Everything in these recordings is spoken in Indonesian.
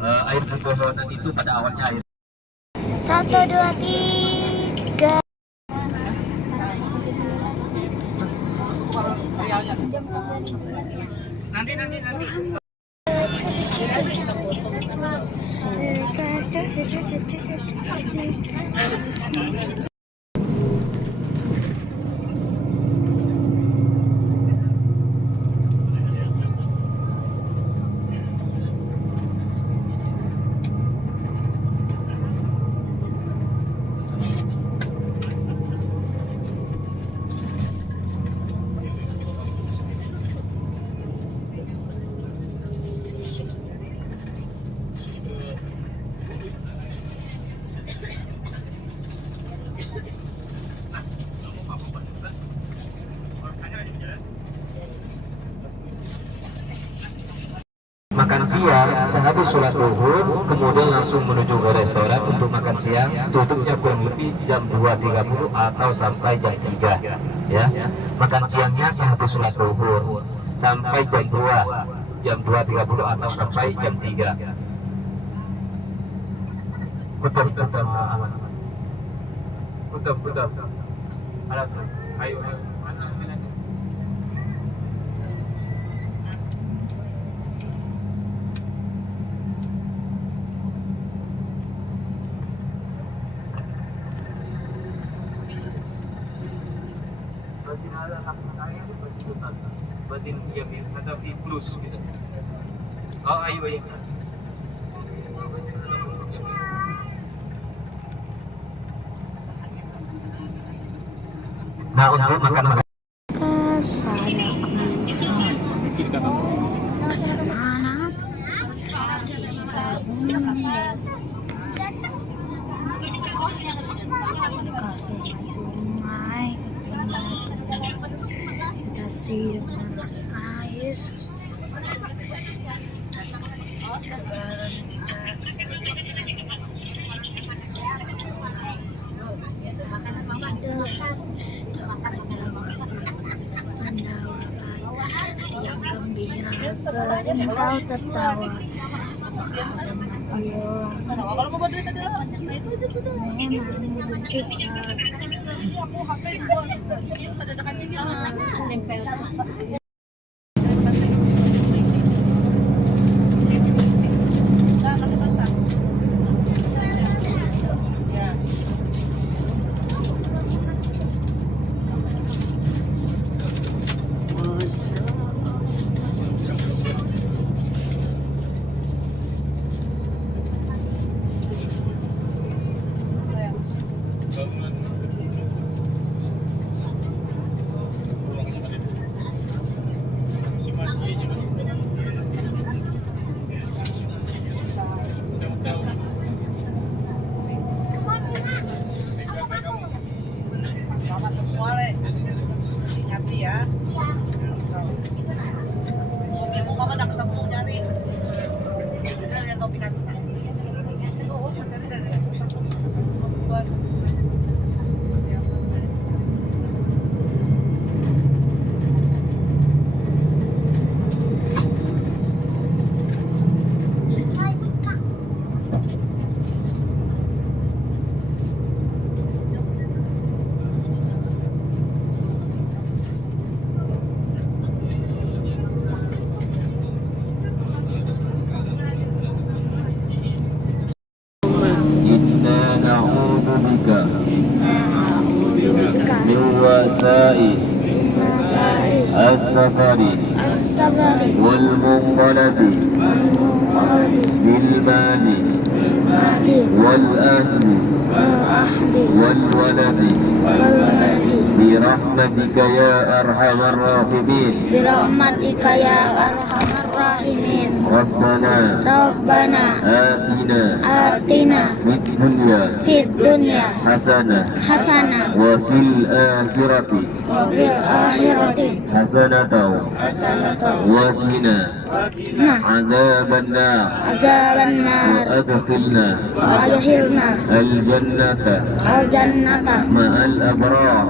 air pepohonan itu pada awalnya air. Satu, dua, tiga. Makan siang sehabis sholat zuhur, kemudian langsung menuju ke restoran untuk makan siang. Tutupnya kurang lebih jam 2.30 atau sampai jam 3, ya. Makan siangnya sehabis sholat zuhur sampai jam 2.30 atau sampai jam 3. Betul, betul, aman. Betul, betul. Ayo. Batin Yamin atau V plus gitu. Oh ayo ayo. Nah untuk makan sungai kita siap Yesus yang gembira sering kau tertawa kalau mau buat itu sudah memang suka ya. Mau mama nak ketemu nyari. Kita lihat topik kan bisa. Oh, mencari dari. السفر والمنقلب بالمال والأهل والولد برحمتك يا أرحم الراحمين ربنا آتنا في الدنيا حسنة وفي الآخرة حسنة وقنا عذاب النار وأدخلنا الجنة مع الأبرار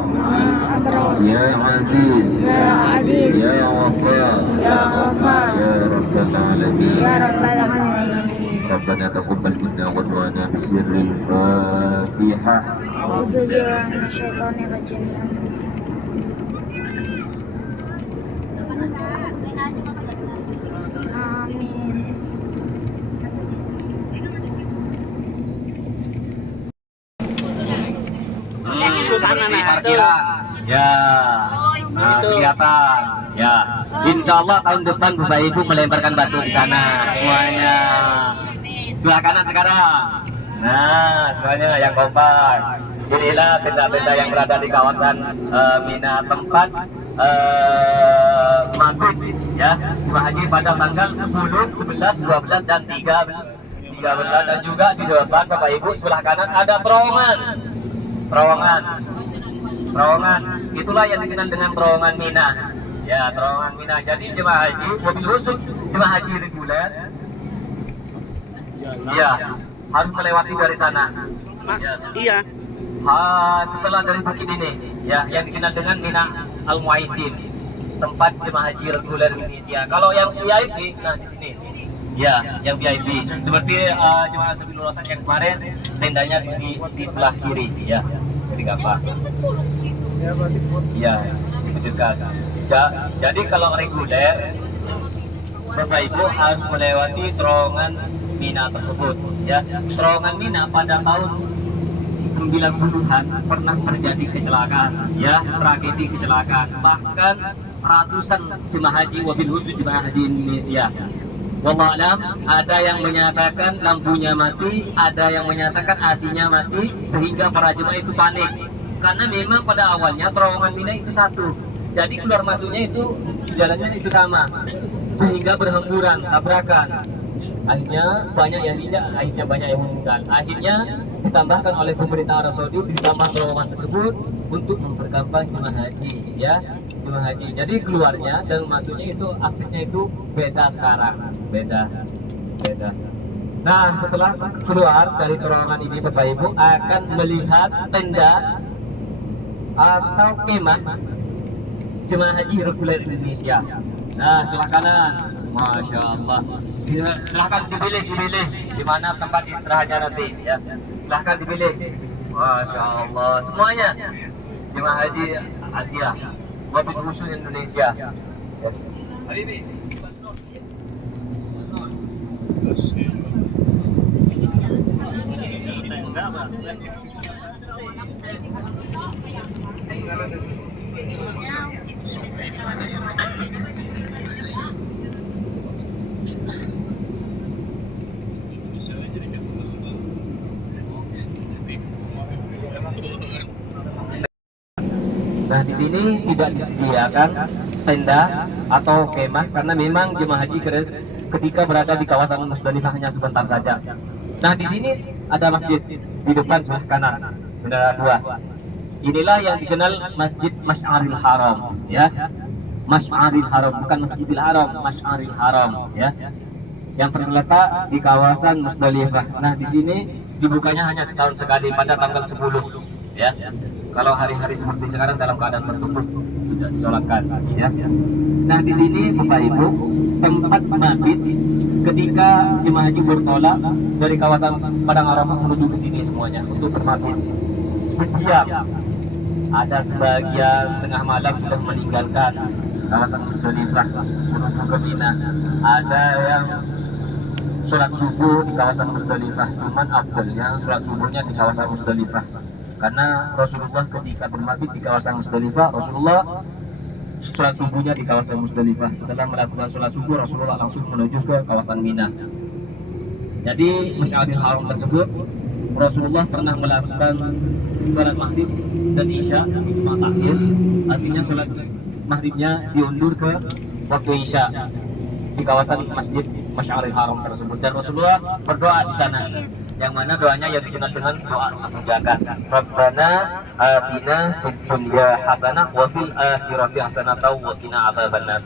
يا عزيز يا غفار يا رب العالمين ربنا تقبل منا ودعانا بسر الفاتحة. أعوذ بالله من الشيطان الرجيم. Amin. Itu sana Di nah, parkiran. Ya. Nah, kelihatan. Ya. Insya Allah tahun depan Bapak Ibu melemparkan batu di sana semuanya. Sebelah kanan sekarang. Nah, semuanya yang kompak. Inilah tenda-tenda yang berada di kawasan Mina tempat mabit ya jemaah haji pada tanggal 10, 11, 12 dan 13 dan juga di depan Bapak Ibu sebelah kanan ada terowongan itulah yang dikenal dengan terowongan Mina ya, terowongan Mina. Jadi jemaah haji mobil khusus jemaah haji reguler ya harus melewati dari sana ya. Iya. Setelah dari bukit ini ya yang dikenal dengan Mina Al-Muaisin, tempat jemaah haji reguler Indonesia. Kalau yang VIP, nah di sini ya yang VIP seperti jemaah sebelum Rosak yang kemarin, tendanya di sebelah kiri ya, jadi gampang ya, itu dekat. Jadi kalau reguler Bapak Ibu harus melewati terowongan Mina tersebut ya. Terowongan Mina pada tahun 90-an pernah terjadi kecelakaan ya, tragedi kecelakaan, bahkan ratusan jemaah haji wabil khusus jemaah haji Indonesia. Wallahualam, ada yang menyatakan lampunya mati, ada yang menyatakan AC-nya mati, sehingga para jemaah itu panik karena memang pada awalnya terowongan Mina itu satu, jadi keluar masuknya itu jalannya itu sama, sehingga berhamburan tabrakan. Akhirnya banyak yang tidak, akhirnya banyak yang meninggal. Akhirnya ditambahkan oleh pemerintah Arab Saudi ditambah terowongan tersebut untuk mempergampang jemaah haji ya, jemaah haji. Jadi keluarnya dan masuknya itu aksesnya itu beda sekarang, beda. Nah, setelah keluar dari terowongan ini Bapak Ibu akan melihat tenda atau kemah jemaah haji reguler Indonesia. Nah, sebelah kanan, Masya Allah. Silahkan dipilih di mana tempat istirahatnya nanti ya. Silahkan dipilih. Masya Allah, semuanya jemaah haji Asia, wabil khusus Indonesia. Hari ini. Nah, di sini tidak disediakan tenda atau kemah karena memang jemaah haji ketika berada di kawasan Musdalifah hanya sebentar saja. Nah, di sini ada masjid di depan sebelah kanan, bendera dua. Inilah yang dikenal Masjid Masy'aril Haram, ya. Masy'aril Haram, bukan Masjidil Haram, Masy'aril Haram, ya. Yang terletak di kawasan Musdalifah. Nah, di sini dibukanya hanya setahun sekali pada tanggal 10, ya. Kalau hari-hari seperti sekarang dalam keadaan tertutup tidak disolatkan ya. Nah, di sini Bapak Ibu tempat mabit ketika jemaah haji bertolak dari kawasan Padang Arafah menuju ke sini semuanya untuk bermabit. Berdiam. Ada sebagian tengah malam sudah meninggalkan kawasan Musdalifah menuju ke Mina. Ada yang sholat subuh di kawasan Musdalifah. Cuman afdalnya sholat subuhnya di kawasan Musdalifah. Karena Rasulullah ketika bermabit di kawasan Musdalifah, Rasulullah sholat subuhnya di kawasan Musdalifah. Setelah melakukan sholat subuh, Rasulullah langsung menuju ke kawasan Mina. Jadi Masy'aril Haram tersebut Rasulullah pernah melakukan sholat maghrib dan isya di Jumat akhir. Artinya sholat maghribnya diundur ke waktu isya di kawasan Masjid Masy'aril Haram tersebut. Dan Rasulullah berdoa di sana, yang mana doanya yang dikenal dengan doa sepenjagaan. Rabbana atina fid dunya hasanah wa fil akhirati hasanah wa qina adzabannar.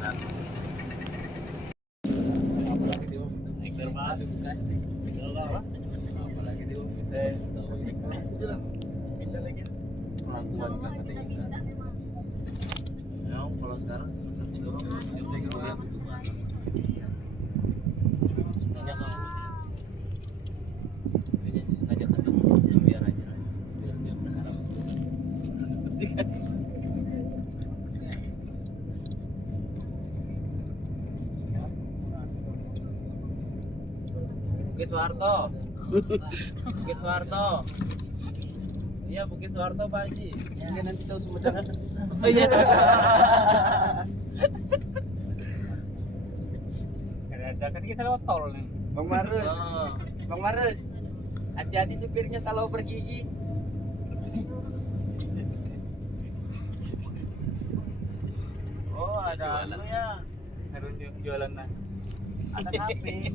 Kalau sekarang Bukit Soeharto. Bukit Soeharto. Iya, Bukit Soeharto Pak Haji. Mungkin nanti tahu Sumedang. Oh iya. Ada kan kita lewat tol nih. Bang Marus, Oh. Bang Marus, hati-hati supirnya salah oper gigi. Oh ada anu ya, Harus jualan nah. ada HP.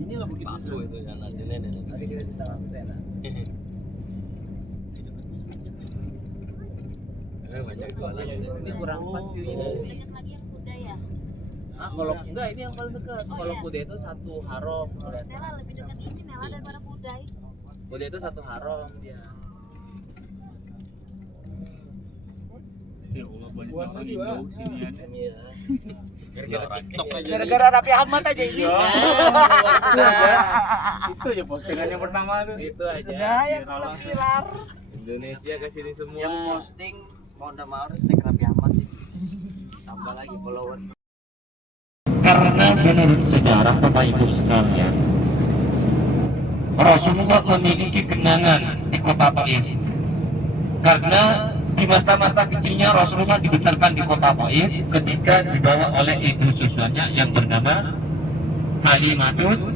Ini lah begitu. Palsu itu sana di nenek. Tadi kita di taman sana. Banyak jualan. Ini kurang pas view-nya di sini. Dekat lagi yang kuda ya. Ah, kalau enggak ini yang paling dekat. Oh, Kalau iya. kuda itu satu harom. Nela lebih dekat ini Nela daripada kuda. Kuda itu satu harom dia. Ya Allah banyak banget Indo sini ada. Gara-gara TikTok aja. Gara-gara Raffi Ahmad aja ini. Ya. Sudah. Itu aja postingan yang pertama tuh. Itu aja. Sudah yang udah viral. Indonesia ke sini semua. Yang posting mau udah mau harus tag Raffi Ahmad sih. Tambah lagi followers. Karena menurut sejarah Bapak Ibu sekalian, Rasulullah memiliki kenangan di kota Taif. Karena di masa-masa kecilnya Rasulullah dibesarkan di kota Taif ketika dibawa oleh ibu susunya yang bernama Halimatus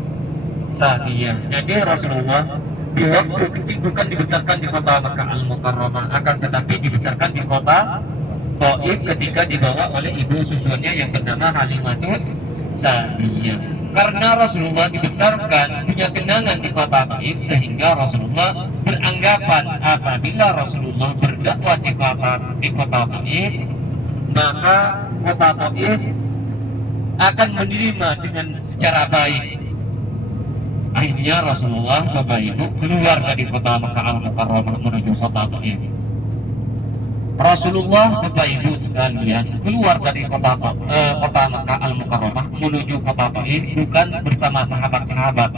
Sa'diyah. Jadi Rasulullah di waktu kecil bukan dibesarkan di kota Makkah Al-Mukarramah, akan tetapi dibesarkan di kota Taif ketika dibawa oleh ibu susunya yang bernama Halimatus Sa'diyah. Karena Rasulullah dibesarkan punya kenangan di kota Taif, sehingga Rasulullah beranggapan apabila Rasulullah berdakwah di kota Taif, maka kota Taif akan menerima dengan secara baik. Akhirnya Rasulullah Bapak Ibu keluar dari kota Makkah Al-Mukarramah menuju kota Taif. Rasulullah Bapak Ibu sekalian keluar dari kota Makkah Al-Mukarramah menuju kota Taif bukan bersama sahabat-sahabat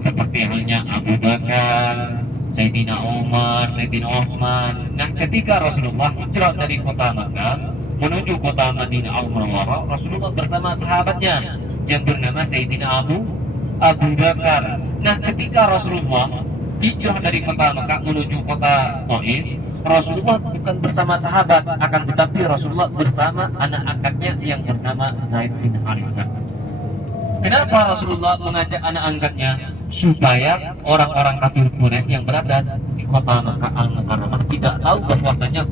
seperti halnya Abu Bakar, Sayyidina Umar, Sayyidina Uthman. Nah, ketika Rasulullah hijrah dari kota Makkah menuju kota Madinah Al-Munawwarah, Rasulullah bersama sahabatnya yang bernama Sayyidina Abu Bakar. Nah, ketika Rasulullah hijrah dari kota Makkah menuju kota Taif, Rasulullah bukan bersama sahabat, akan tetapi Rasulullah bersama anak angkatnya yang bernama Zaid bin Harithah. Kenapa Rasulullah mengajak anak angkatnya? Supaya orang-orang kafir Quraisy yang berada di kota Makkah Al-Mukarramah tidak tahu bahwasanya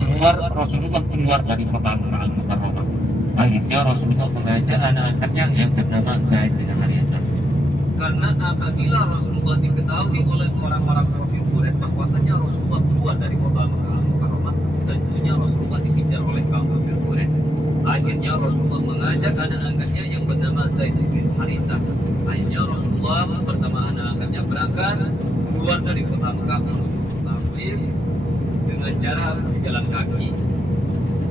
Rasulullah keluar dari kota Makkah Al-Mukarramah. Akhirnya Rasulullah mengajak anak angkatnya yang bernama Zaid bin Harithah. Karena apabila Rasulullah diketahui oleh orang-orang kafir Quraisy bahwasanya Rasulullah keluar dari kota Makkah Al-Mukarramah, tentunya Rasulullah dikejar oleh kaum kafir Quraisy. Akhirnya Rasulullah mengajak anak angkatnya yang bernama Zaid bin Harithah. Akhirnya Rasulullah bersama anak angkatnya berangkat keluar dari kota Makkah menuju kota Taif dengan jarak jalan kaki.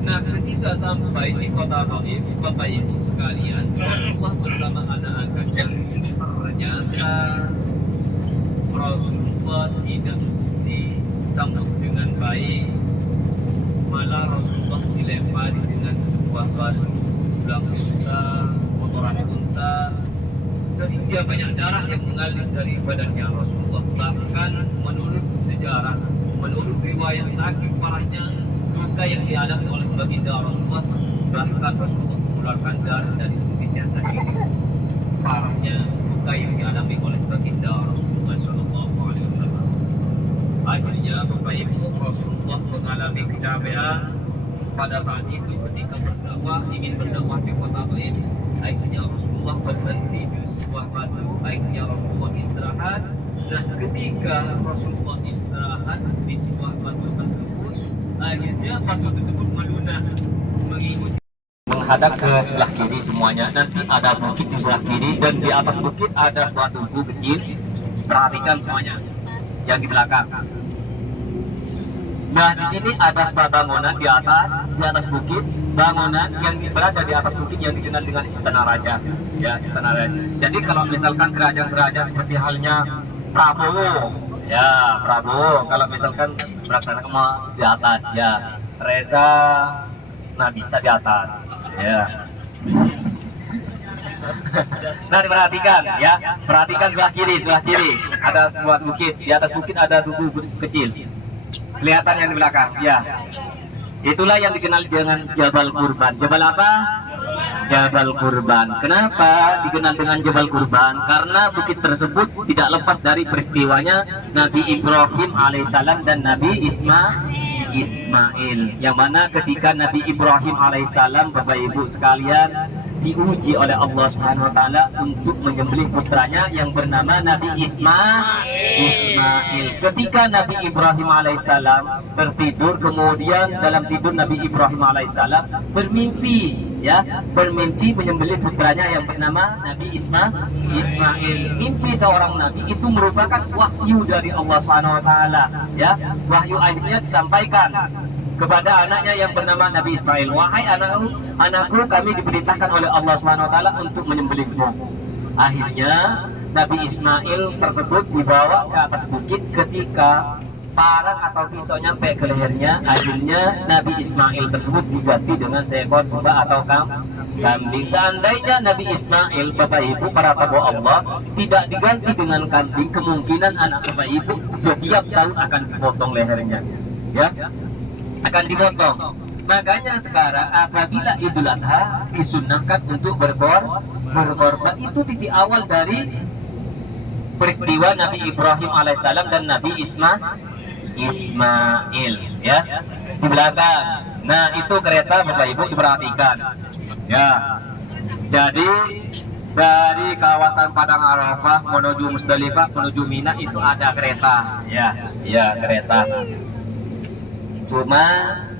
Nah, ketika sampai di kota Taif, Bapak Ibu sekalian, Rasulullah bersama anak angkatnya, ternyata Rasulullah tidak disambut dengan baik, malah Rasulullah dilempari dengan sebuah batu, tulang unta, kotoran unta, sehingga banyak darah yang mengalir dari badannya Rasulullah. Bahkan menurut sejarah, menurut riwayat saking parahnya luka yang dialami oleh baginda Rasulullah, bahkan Rasulullah mengeluarkan darah dari tubuhnya saking parahnya luka yang dialami oleh baginda Rasulullah SAW. Akhirnya Bapak Ibu, Rasulullah mengalami kecapean pada saat itu ketika ingin berdakwah di kota Taif. Akhirnya Rasulullah berhenti di sebuah batu. Akhirnya Rasulullah istirahat. Nah, ketika Rasulullah istirahat di sebuah batu tersebut, akhirnya batu tersebut melunak mengikuti menghadap ke sebelah kiri semuanya. Nanti ada bukit di sebelah kiri dan di atas bukit ada suatu tugu kecil. Perhatikan semuanya yang di belakang. Nah, di sini ada sebuah bangunan di atas bukit, bangunan yang berada di atas bukit yang dikenal dengan Istana Raja. Ya, Istana Raja. Jadi kalau misalkan kerajaan-kerajaan seperti halnya Prabowo, ya Prabowo, kalau misalkan melaksanakan di atas, ya Reza Nabisa di atas, ya. Nah, diperhatikan ya. Perhatikan sebelah kiri. Ada sebuah bukit. Di atas bukit ada tugu kecil. Kelihatan yang di belakang. Ya. Itulah yang dikenal dengan Jabal Kurban. Jabal apa? Jabal Kurban. Kenapa dikenal dengan Jabal Kurban? Karena bukit tersebut tidak lepas dari peristiwanya Nabi Ibrahim alaihissalam dan Nabi Ismail. Yang mana ketika Nabi Ibrahim alaihissalam, Bapak Ibu sekalian, diuji oleh Allah Subhanahu wa taala untuk menyembelih putranya yang bernama Nabi Ismail. Ketika Nabi Ibrahim alaihissalam tertidur, kemudian dalam tidur Nabi Ibrahim alaihissalam bermimpi menyembelih putranya yang bernama Nabi Ismail. Mimpi seorang nabi itu merupakan wahyu dari Allah Subhanahu wa taala, ya. Wahyu akhirnya disampaikan kepada anaknya yang bernama Nabi Ismail. Wahai anakku, kami diperintahkan oleh Allah Subhanahu wa taala untuk menyembelihmu. Akhirnya Nabi Ismail tersebut dibawa ke atas bukit. Ketika parang atau pisau nyampe ke lehernya, akhirnya Nabi Ismail tersebut diganti dengan seekor domba atau kambing. Seandainya Nabi Ismail, Bapak Ibu para tamu Allah, tidak diganti dengan kambing, kemungkinan anak Bapak Ibu setiap tahun akan dipotong lehernya, ya, akan dipotong. Makanya sekarang apabila Idul Adha disunahkan untuk berkorban, itu titik awal dari peristiwa Nabi Ibrahim alaihissalam dan Nabi Ismail, ya, di belakang. Nah, itu kereta Bapak Ibu diperhatikan, ya. Jadi dari kawasan Padang Arafah menuju Musdalifah menuju Mina itu ada kereta, ya kereta. Cuma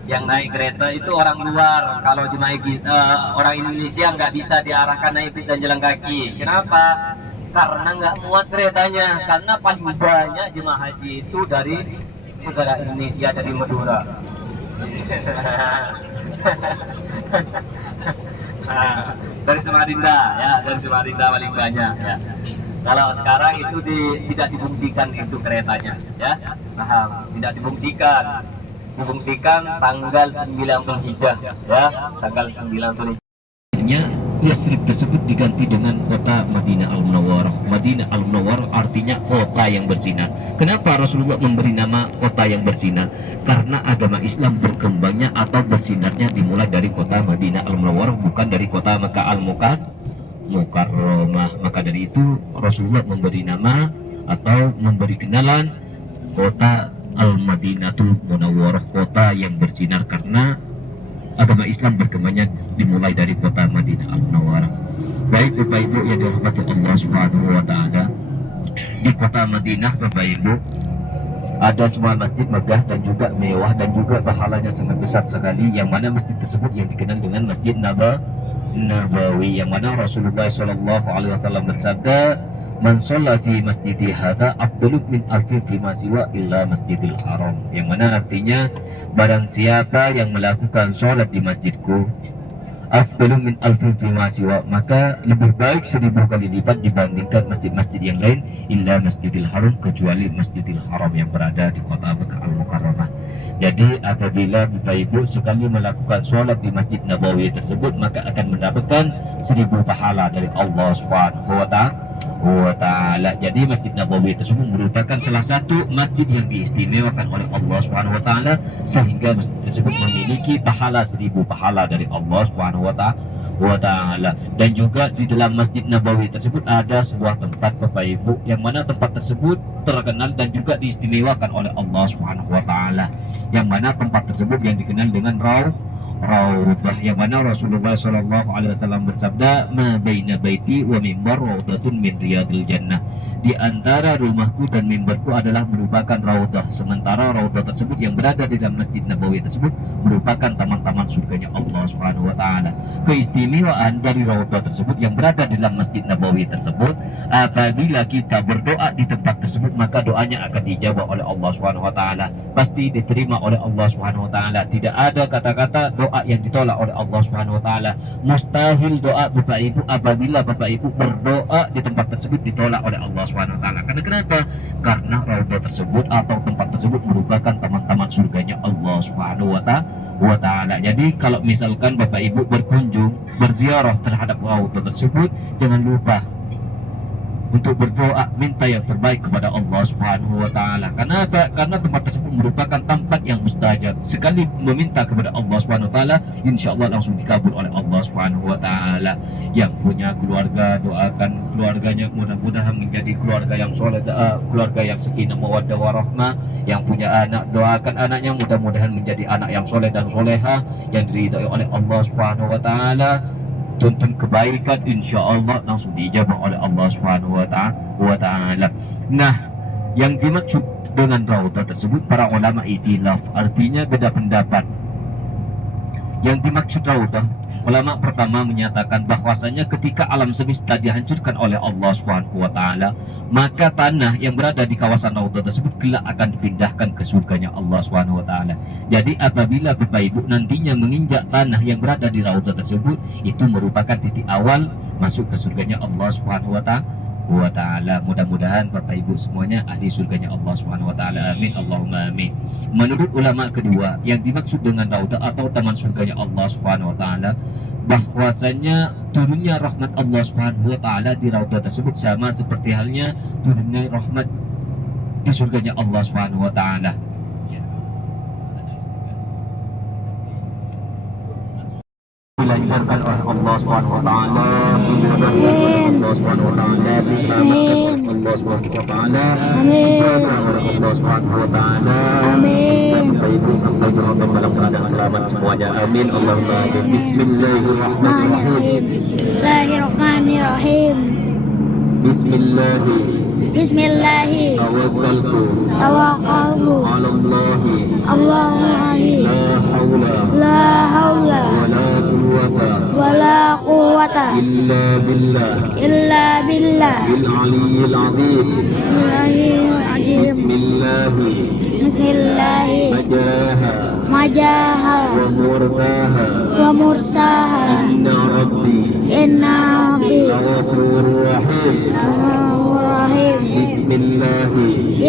yang naik kereta itu orang luar. Kalau jemaah orang Indonesia nggak bisa diarahkan naik dan jalan kaki. Kenapa? Karena nggak muat keretanya. Karena paling banyak jemaah haji itu dari negara Indonesia, dari Madura. Dari Samarinda, ya, dari Samarinda paling banyak, ya. Kalau sekarang itu tidak difungsikan itu keretanya, ya. Paham? Tidak difungsikan tanggal 9 Dzulhijjah, ya, tanggal 9 Dzulhijjah. Yasrib tersebut diganti dengan kota Madinah Al-Munawwarah. Madinah Al-Munawwarah artinya kota yang bersinar. Kenapa Rasulullah memberi nama kota yang bersinar? Karena agama Islam berkembangnya atau bersinarnya dimulai dari kota Madinah Al-Munawwarah, bukan dari kota Makkah Al-Mukarramah. Maka dari itu Rasulullah memberi nama atau memberi kenalan kota Al-Madinatul Munawwarah, kota yang bersinar, karena agama Islam berkembangnya dimulai dari kota Madinah Al-Munawwarah. Baik Bapak Ibu yang dirahmati Allah Subhanahu wa taala, di kota Madinah Bapak Ibu ada semua masjid megah dan juga mewah dan juga pahalanya sangat besar sekali, yang mana masjid tersebut yang dikenal dengan Masjid Nabawi, yang mana Rasulullah SAW bersabda, "Man shalla fi masjidi hadza afdalu min alfi fi ma siwa illa Masjidil Haram." Yang mana artinya barang siapa yang melakukan sholat di masjidku, afdalu min alfi fi ma siwa, maka lebih baik 1000 kali lipat dibandingkan masjid-masjid yang lain, illa Masjidil Haram, kecuali Masjidil Haram yang berada di kota Makkah Al-Mukarramah. Jadi apabila Bapak Ibu sekali melakukan sholat di Masjid Nabawi tersebut, maka akan mendapatkan 1000 pahala dari Allah Subhanahu wa taala. Jadi Masjid Nabawi tersebut merupakan salah satu masjid yang diistimewakan oleh Allah Subhanahu wa taala, sehingga masjid tersebut memiliki pahala 1000 pahala dari Allah Subhanahu wa taala. Dan juga di dalam Masjid Nabawi tersebut ada sebuah tempat Bapak Ibu, yang mana tempat tersebut terkenal dan juga diistimewakan oleh Allah Subhanahu wa taala, yang mana tempat tersebut yang dikenal dengan Raudah, yang mana Rasulullah SAW bersabda, "Ma baina baiti wa mimbar raudatun min riyadil jannah." Di antara rumahku dan mimbarku adalah merupakan raudah, sementara raudah tersebut yang berada di dalam Masjid Nabawi tersebut merupakan taman-taman surganya Allah Subhanahu wa taala. Keistimewaan dari raudah tersebut yang berada di dalam Masjid Nabawi tersebut, apabila kita berdoa di tempat tersebut, maka doanya akan dijawab oleh Allah Subhanahu wa taala, pasti diterima oleh Allah Subhanahu wa taala. Tidak ada kata-kata doa yang ditolak oleh Allah Subhanahu wa taala. Mustahil doa Bapak Ibu apabila Bapak Ibu berdoa di tempat tersebut ditolak oleh Allah Subhanahu wa taala. Karena kenapa? Karena raudhah tersebut atau tempat tersebut merupakan taman-taman surganya Allah Subhanahu wa taala. Jadi kalau misalkan Bapak Ibu berkunjung, berziarah terhadap raudhah tersebut, jangan lupa untuk berdoa minta yang terbaik kepada Allah Subhanahu wa taala. Karena apa? Karena tempat tersebut merupakan tempat yang mustajab. Sekali meminta kepada Allah Subhanahu wa taala, insyaallah langsung dikabul oleh Allah Subhanahu wa taala. Yang punya keluarga, doakan keluarganya mudah-mudahan menjadi keluarga yang soleh, keluarga yang sakinah mawaddah warahmah. Yang punya anak, doakan anaknya mudah-mudahan menjadi anak yang soleh dan solehah, yang diridhai oleh Allah Subhanahu wa taala. Tuntun kebaikan, insya Allah langsung diijabah oleh Allah Subhanahu wa taala. Nah, yang dimaksud dengan raudhah tersebut para ulama ikhtilaf, artinya beda pendapat. Yang dimaksud raudhah, ulama pertama menyatakan bahwasanya ketika alam semesta dihancurkan oleh Allah Subhanahu wa taala, maka tanah yang berada di kawasan raudhah tersebut kelak akan dipindahkan ke surganya Allah Subhanahu wa taala. Jadi apabila Bapak Ibu nantinya menginjak tanah yang berada di raudhah tersebut, itu merupakan titik awal masuk ke surganya Allah Subhanahu wa taala. Mudah-mudahan Bapak Ibu semuanya ahli surganya Allah Subhanahu wa taala. Amin Allahumma amin. Menurut ulama kedua, yang dimaksud dengan raudhah atau taman surganya Allah Subhanahu wa taala, bahwasanya turunnya rahmat Allah Subhanahu wa taala di raudhah tersebut sama seperti halnya turunnya rahmat di surganya Allah Subhanahu wa taala. Dilancarkan oleh Allah Subhanahu wa taala, dimudahkan oleh Allah Subhanahu wa taala, diselamatkan oleh Allah Subhanahu wa taala, dimudahkan oleh Allah Subhanahu wa taala. Dan Bapak Ibu sampai ke Ramadan dalam keadaan selamat semuanya. Amin Allahumma amin. Bismillahirrahmanirrahim. Bismillahirrahmanirrahim. Bismillahi Tawakkaltu tawakkaltu 'ala Allahi Allahi la haula la haula wala quwwata wala quwwata illa billah illa billah al-'aliyyil 'azim. Allahil azim. Bismillahi majaha wa mursaha wa mursaha inna rabbi inna rabbi ghafurur rahim. Rahim. Bismillahi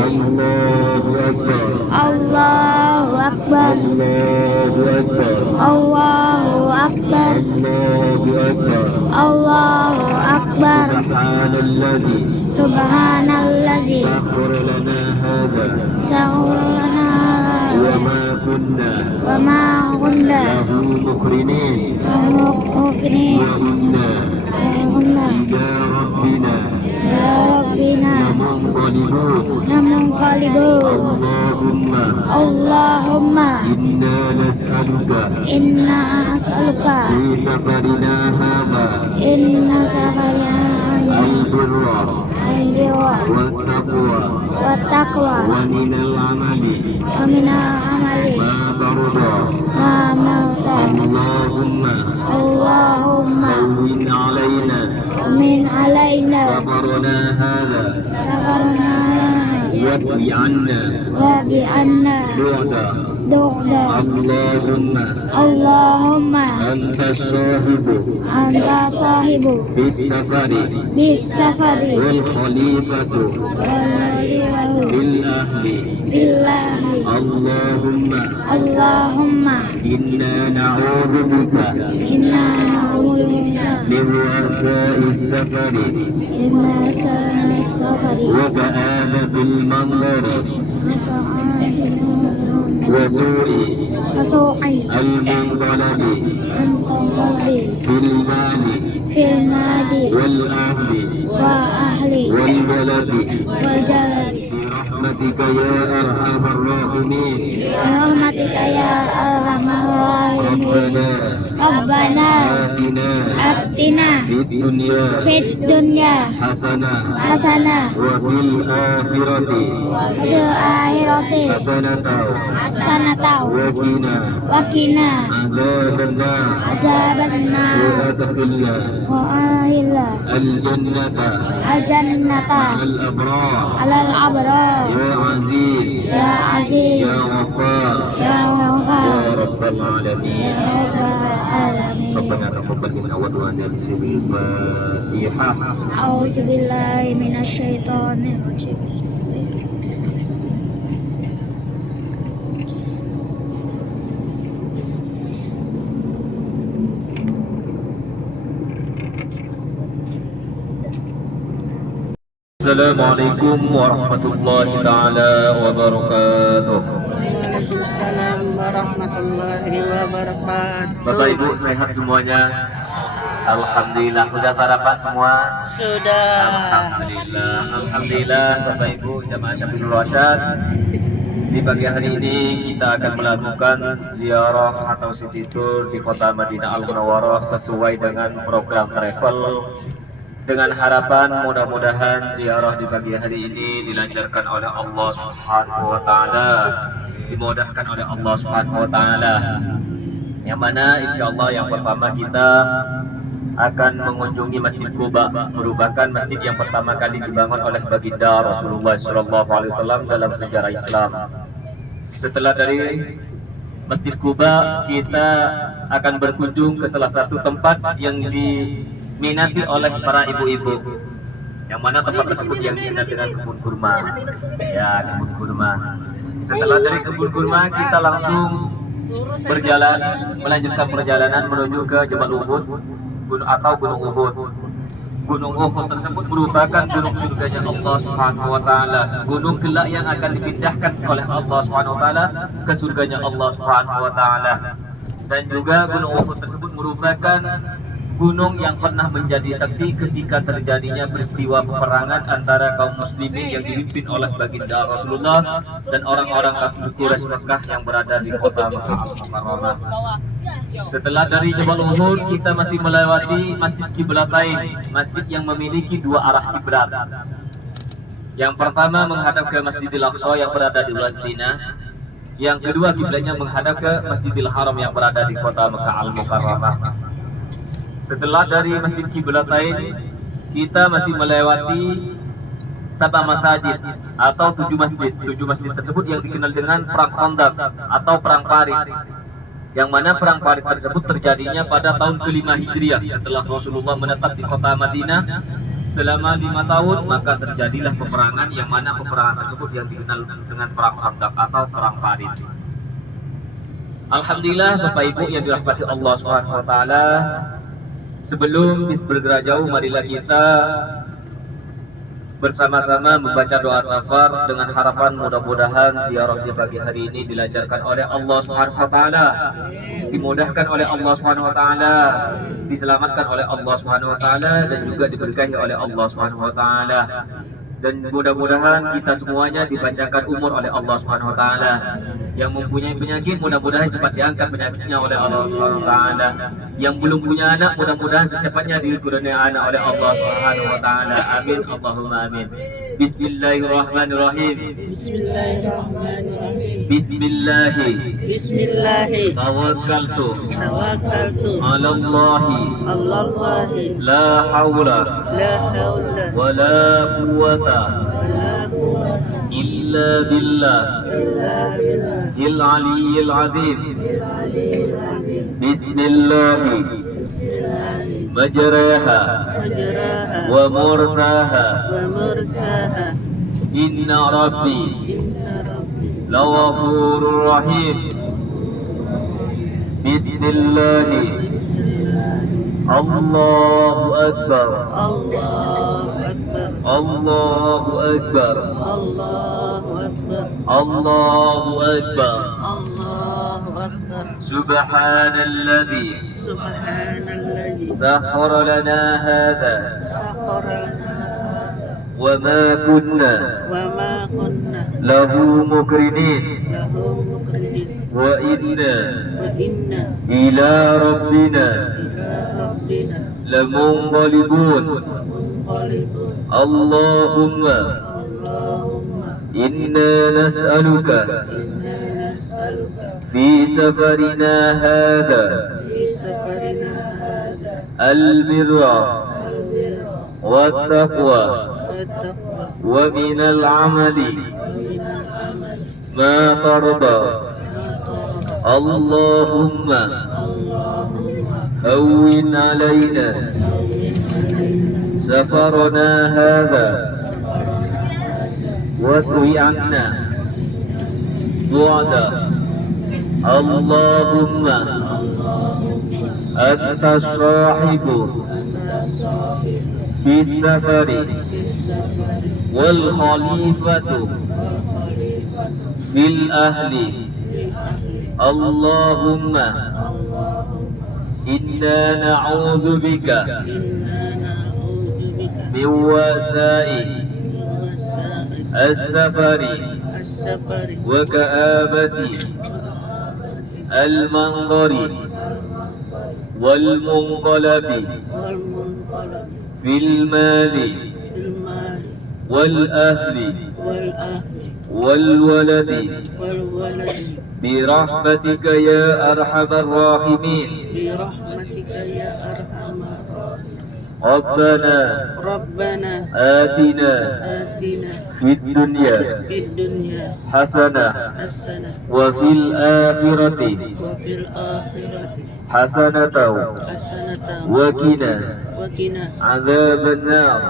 Allahu akbar Allahu akbar Allahu akbar Allahu akbar Allahu akbar. Subhanalladzi Subhanallazi sakhkhara lana hadha sa'ulana wa ma kunna wa ma kunna lahu muqrinin mukminin wa inna kunna ila rabbina ya rabbina lamunqalibun. Allahumma inna nas'aluka inna as'aluka fi safarina hadha inna safarina al-birra al-birra wa taqwa wa wa minal amali wa minal amali ma tarda. ma mauta. Allahumma hawwin alaina amin alaina safarana hadha safarna wadwi anna wa bi anna bu'da. duqda. Allahumma anta sahibu anta sahibu bis safari bis safari wal khalifatu wal bil ahli. billahi. Allahumma inna na'udzu bika inna na'udzuka min wasa'is safari inna safari wa ba'adatil manzari wa su'i wasu'i al-munqalabi antum qalbi fil mali fil madi wal ahli wa ahli wal waladi wal jalali برحمتك يا أرحم الراحمين. rahmatika ya arhamar rahimin. Rabbana atina في الدنيا fid dunya حسنة hasanah وفي الآخرة wa fil akhirati حسنة hasanatan وقنا wa qina عذاب النار azabannar وأدخلنا wa ahilla الجنة al-jannata مع الأبرار. alal abrar يا عزيز ya aziz يا غفار ya يا wahhab رب العالمين. ya rabbal العالمين ربنا تقبل منا ودعانا بسر الفاتحة. أعوذ بالله من الشيطان الرجيم بسم الله Assalamualaikum warahmatullahi taala wabarakatuh. Waalaikumsalam warahmatullahi wabarakatuh. Bapak Ibu sehat semuanya? Alhamdulillah. Sudah sarapan semua? Sudah. Alhamdulillah. Alhamdulillah Bapak Ibu jamaah Syafiul Rasyad. Di pagi hari ini kita akan melakukan ziarah atau city tour di kota Madinah Al-Munawwarah sesuai dengan program travel, dengan harapan mudah-mudahan ziarah di pagi hari ini dilancarkan oleh Allah Subhanahu wa taala, dimudahkan oleh Allah Subhanahu wa taala. Yang mana insyaallah yang pertama kita akan mengunjungi Masjid Quba, merupakan masjid yang pertama kali dibangun oleh baginda Rasulullah SAW dalam sejarah Islam. Setelah dari Masjid Quba, kita akan berkunjung ke salah satu tempat yang diminati oleh para ibu-ibu, yang mana tempat tersebut yang diminati dengan kebun kurma. Ya, kebun kurma. Setelah dari kebun kurma, kita langsung berjalan, melanjutkan perjalanan menuju ke Jabal Uhud atau Gunung Uhud. Gunung Uhud tersebut merupakan gunung surganya Allah Subhanahu wa taala, gunung kelak yang akan dipindahkan oleh Allah Subhanahu wa taala ke surganya Allah Subhanahu wa taala. Dan juga Gunung Uhud tersebut merupakan gunung yang pernah menjadi saksi ketika terjadinya peristiwa peperangan antara kaum muslimin yang dipimpin oleh baginda Rasulullah dan orang-orang kafir Quraisy Mekah yang berada di kota Makkah Al-Mukarramah. Setelah dari Jabal Uhud, kita masih melewati Masjid Qiblatain, masjid yang memiliki dua arah kiblat. Yang pertama menghadap ke Masjidil Aqsa yang berada di Palestina. Yang kedua kiblatnya menghadap ke Masjidil Haram yang berada di kota Makkah Al-Mukarramah. Setelah dari Masjid Qiblatain, kita masih melewati Sabah Masajid atau 7 masjid. 7 masjid tersebut yang dikenal dengan Perang Khandaq atau Perang Parit. Yang mana Perang Parit tersebut terjadinya pada tahun ke-5 Hijriah setelah Rasulullah menetap di kota Madinah selama 5 tahun, maka terjadilah peperangan, yang mana peperangan tersebut yang dikenal dengan Perang Khandaq atau Perang Parit. Alhamdulillah Bapak Ibu yang dirahmati Allah Subhanahu wa taala, sebelum bergerak jauh, marilah kita bersama-sama membaca doa safar dengan harapan mudah-mudahan ziarah di pagi hari ini dilancarkan oleh Allah Subhanahu wa taala, dimudahkan oleh Allah Subhanahu wa taala, diselamatkan oleh Allah Subhanahu wa taala, dan juga diberkahi oleh Allah Subhanahu wa taala. Dan mudah-mudahan kita semuanya dipanjangkan umur oleh Allah Subhanahu wa taala. Yang mempunyai penyakit mudah-mudahan cepat diangkat penyakitnya oleh Allah Subhanahu wa taala. Yang belum punya anak mudah-mudahan secepatnya dikurniai anak oleh Allah Subhanahu wa taala. Amin Allahumma amin. Bismillahirrahmanirrahim. Bismillahirrahmanirrahim. Bismillahi tawakkaltu 'alallahi la haula wala quwwata illa billah al-aliyyil azim. Bismillahi majraha wa mursaha inna rabbi lawafurur rahim. Bismillahi Allahu Akbar Allahu Akbar Allahu Akbar Subhanalladzi sakhkhara lana hadha wa ma kunna lahu muqrinin wa inna ila rabbina lamunqalibun. Allahumma inna nas'aluka fi safarina hadha al-birra wat-taqwa wa minal amali ma tarda. Allahumma هون علينا سفرنا هذا واطوي عنا بعدا اللهم أنت الصاحب في السفر والخليفة في الأهل اللهم إنا نعوذ بك من وساء السفر وكآبة المنظر والمنقلب في المال والأهل والولد برحمتك يا أرحم الراحمين. برحمتك يا أرحم ربنا آتنا في الدنيا حسنة وفي الآخرة حسنة وقنا عذاب النار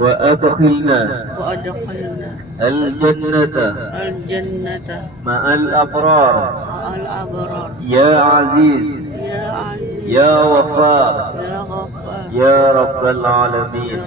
وأدخلنا الجنة مع الأبرار يا عزيز يا غفار يا رب العالمين.